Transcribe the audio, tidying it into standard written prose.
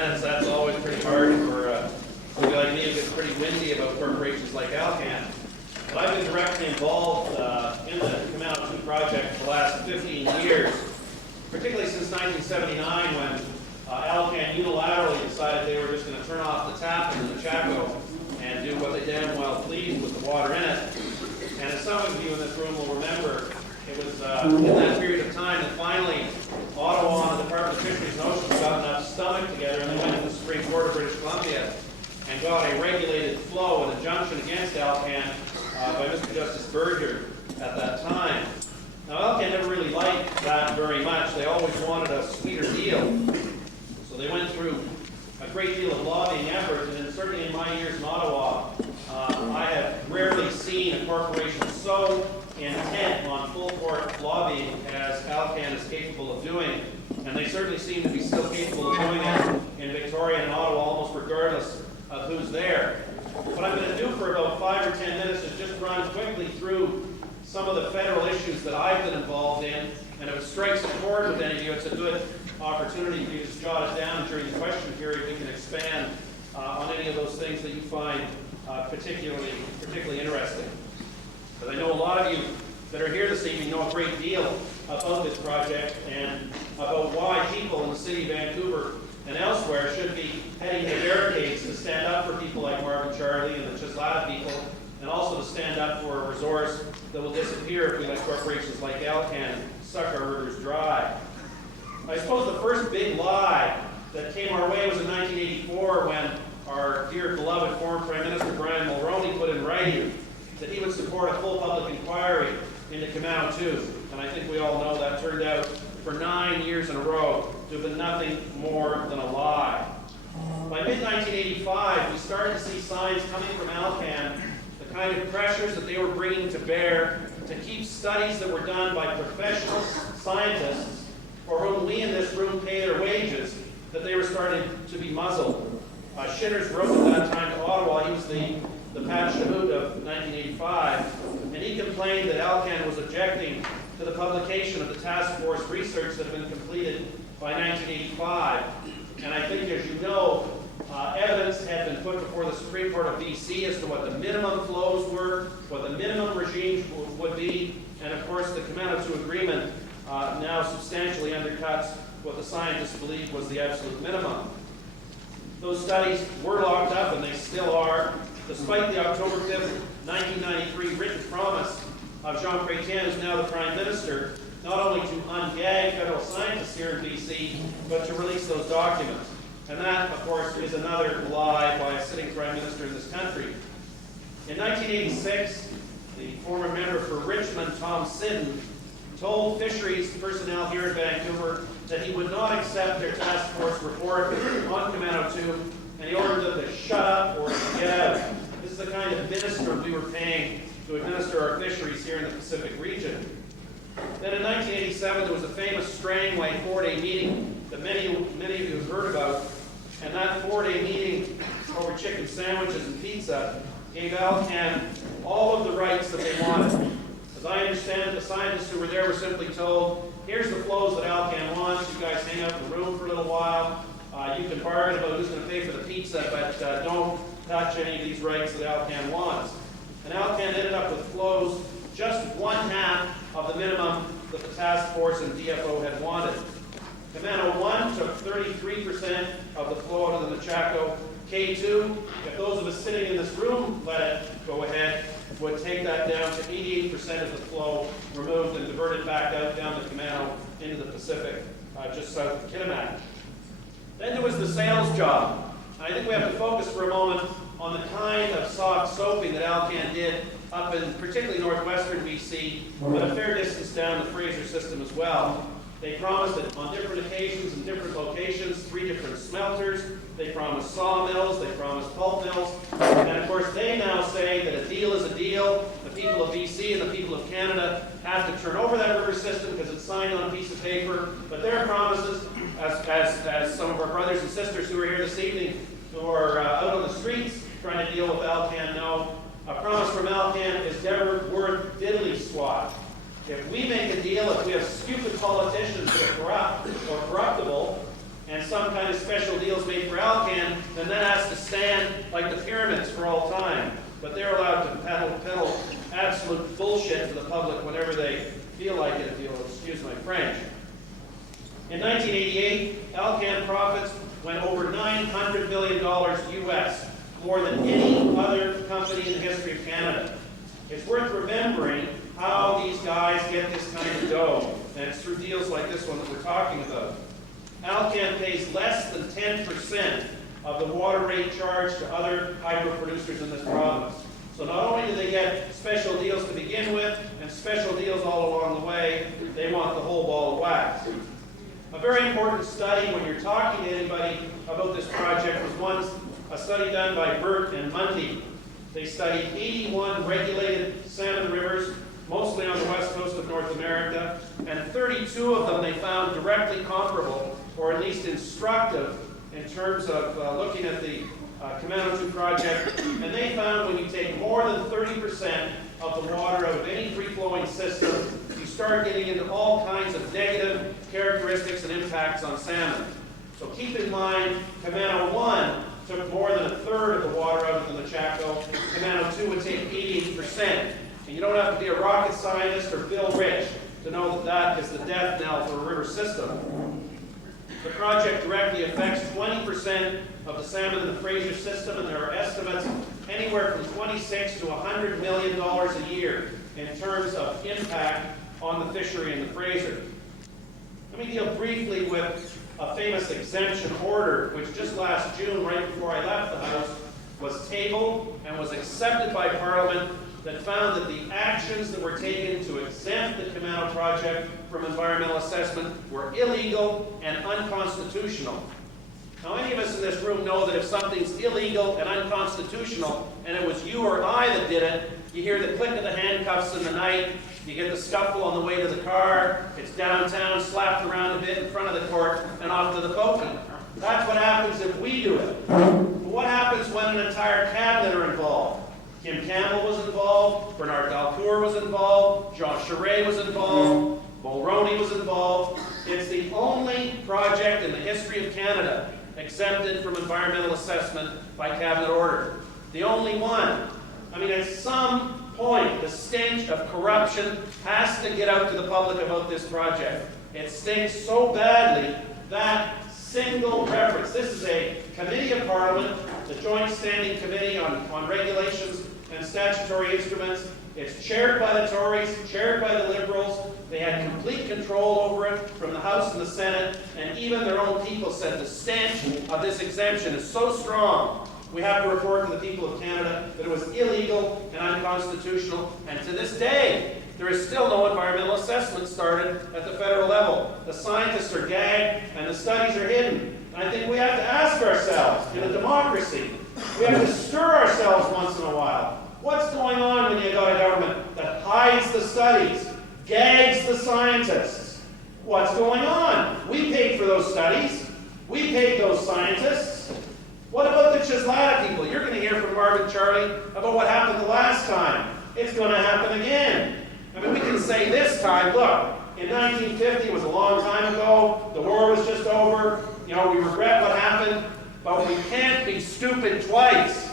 minutes, that's always pretty hard for somebody like me who gets pretty windy about corporations like Alcan. But I've been directly involved in the Kemano 2 project for the last 15 years, particularly since 1979 when Alcan unilaterally decided they were just going to turn off the tap in the Chaco and do what they damn well pleased with the water in it. And as some of you in this room will remember, it was in that period of time that finally Ottawa and the Department of Fisheries and Oceans got enough stomach together and they went to the Supreme Court of British Columbia and got a regulated flow, an injunction against Alcan by Mr. Justice Berger at that time. Now Alcan never really liked that very much. They always wanted a sweeter deal. So they went through a great deal of lobbying effort, and certainly in my years in Ottawa, I have rarely seen a corporation so intent on full court lobbying as Alcan is capable of doing, and they certainly seem to be still capable of doing it in Victoria and Ottawa almost regardless of who's there. What I'm going to do for about 5 or 10 minutes is just run quickly through some of the federal issues that I've been involved in, and if it strikes a chord with any of you, it's a good opportunity for you to just jot it down during the question period. We can expand on any of those things that you find particularly interesting. But I know a lot of you that are here this evening know a great deal about this project and about why people in the city of Vancouver and elsewhere should be heading to barricades to stand up for people like Marvin Charlie and the Chislata people, and also to stand up for a resource that will disappear if we let corporations like Alcan suck our rivers dry. I suppose the first big lie that came our way was in 1984 when our dear beloved former Prime Minister Brian Mulroney put in writing that he would support a full public inquiry into Kemano 2. And I think we all know that turned out for 9 years in a row to have been nothing more than a lie. By mid-1985, we started to see signs coming from Alcan, the kind of pressures that they were bringing to bear to keep studies that were done by professional scientists for whom we in this room pay their wages, that they were starting to be muzzled. Shitters wrote at that time to Ottawa. He was the Pat Shahoot of 1985, and he complained that Alcan was objecting to the publication of the task force research that had been completed by 1985. And I think, as you know, evidence had been put before the Supreme Court of BC as to what the minimum flows were, what the minimum regime would be, and of course the Kemano 2 agreement now substantially undercuts what the scientists believed was the absolute minimum. Those studies were locked up, and they still are, despite the October 5th, 1993 written promise of Jean Chrétien, who's now the Prime Minister, not only to ungag federal scientists here in BC, but to release those documents. And that, of course, is another lie by a sitting Prime Minister in this country. In 1986, the former member for Richmond, Tom Siddon, told fisheries personnel here in Vancouver that he would not accept their task force report on Kemano 2, and he ordered them to shut up or to get out. This is the kind of minister we were paying to administer our fisheries here in the Pacific region. Then in 1987, there was a famous Strangway 4-day meeting that many of you have heard about, and that 4-day meeting over chicken sandwiches and pizza gave Alcan all of the rights that they wanted. As I understand it, the scientists who were there were simply told, here's the flows that Alcan wants, you guys hang out in the room for a little while, you can bargain about who's going to pay for the pizza, but don't touch any of these rights that Alcan wants. And Alcan ended up with flows just 1/2 of the minimum that the task force and DFO had wanted. Kemano 1 took 33% of the flow out of the Chaco. K2, if those of us sitting in this room let it go ahead, would take that down to 88% of the flow removed and diverted back out down the Kemano into the Pacific, just south of Kitimat. Then there was the sales job. I think we have to focus for a moment on the kind of soft soaping that Alcan did up in particularly northwestern BC, but a fair distance down the Fraser system as well. They promised it on different occasions in different locations, 3 different smelters. They promised sawmills, they promised pulp mills, and of course they now say that a deal is a deal. The people of BC and the people of Canada have to turn over that river system because it's signed on a piece of paper, but their promises, as some of our brothers and sisters who are here this evening, who are out on the streets trying to deal with Alcan know, a promise from Alcan is never worth diddly squat. If we make a deal, if we have stupid politicians who are corrupt or corruptible, and some kind of special deals made for Alcan, then that has to stand like the pyramids for all time. But they're allowed to peddle absolute bullshit to the public whenever they feel like it, if you'll excuse my French. In 1988, Alcan profits went over $900 million US, more than any other company in the history of Canada. It's worth remembering how these guys get this kind of dough, and it's through deals like this one that we're talking about. Alcan pays less than 10% of the water rate charged to other hydro producers in this province. So not only do they get special deals to begin with, and special deals all along the way, they want the whole ball of wax. A very important study when you're talking to anybody about this project was a study done by Burt and Mundy. They studied 81 regulated salmon rivers, mostly on the west coast of North America, and 32 of them they found directly comparable, or at least instructive, in terms of looking at the Kemano 2 project. And they found when you take more than 30% of the water out of any free-flowing system, you start getting into all kinds of negative characteristics and impacts on salmon. So keep in mind, Kemano 1 took more than a third of the water out of the Chaco. Kemano 2 would take 88%. And you don't have to be a rocket scientist or Bill Rich to know that that is the death knell for a river system. The project directly affects 20% of the salmon in the Fraser system, and there are estimates anywhere from $26 to $100 million a year in terms of impact on the fishery in the Fraser. Let me deal briefly with a famous exemption order, which just last June, right before I left the House, was tabled and was accepted by Parliament, that found that the actions that were taken to exempt the Kemano project from environmental assessment were illegal and unconstitutional. Now, any of us in this room know that if something's illegal and unconstitutional, and it was you or I that did it, you hear the click of the handcuffs in the night, you get the scuffle on the way to the car, it's downtown, slapped around a bit in front of the court, and off to the pokey. That's what happens if we do it. But what happens when an entire cabinet are involved? Kim Campbell was involved, Bernard Dalcour was involved, Jean Charest was involved, Mulroney was involved. It's the only project in the history of Canada exempted from environmental assessment by cabinet order. The only one. I mean, at some point, the stench of corruption has to get out to the public about this project. It stinks so badly that single reference. This is a committee of Parliament, the Joint Standing Committee on Regulations and Statutory Instruments. It's chaired by the Tories, chaired by the Liberals. They had complete control over it from the House and the Senate, and even their own people said the stench of this exemption is so strong, we have to report to the people of Canada that it was illegal and unconstitutional, and to this day, there is still no environmental assessment started at the federal level. The scientists are gagged, and the studies are hidden. And I think we have to ask ourselves, in a democracy, we have to stir ourselves once in a while. What's going on when you got a government that hides the studies, gags the scientists? What's going on? We paid for those studies. We paid those scientists. What about the Chislata people? You're going to hear from Marvin Charlie about what happened the last time. It's going to happen again. I mean, we can say this time, look, in 1950 was a long time ago, the war was just over, you know, we regret what happened, but we can't be stupid twice.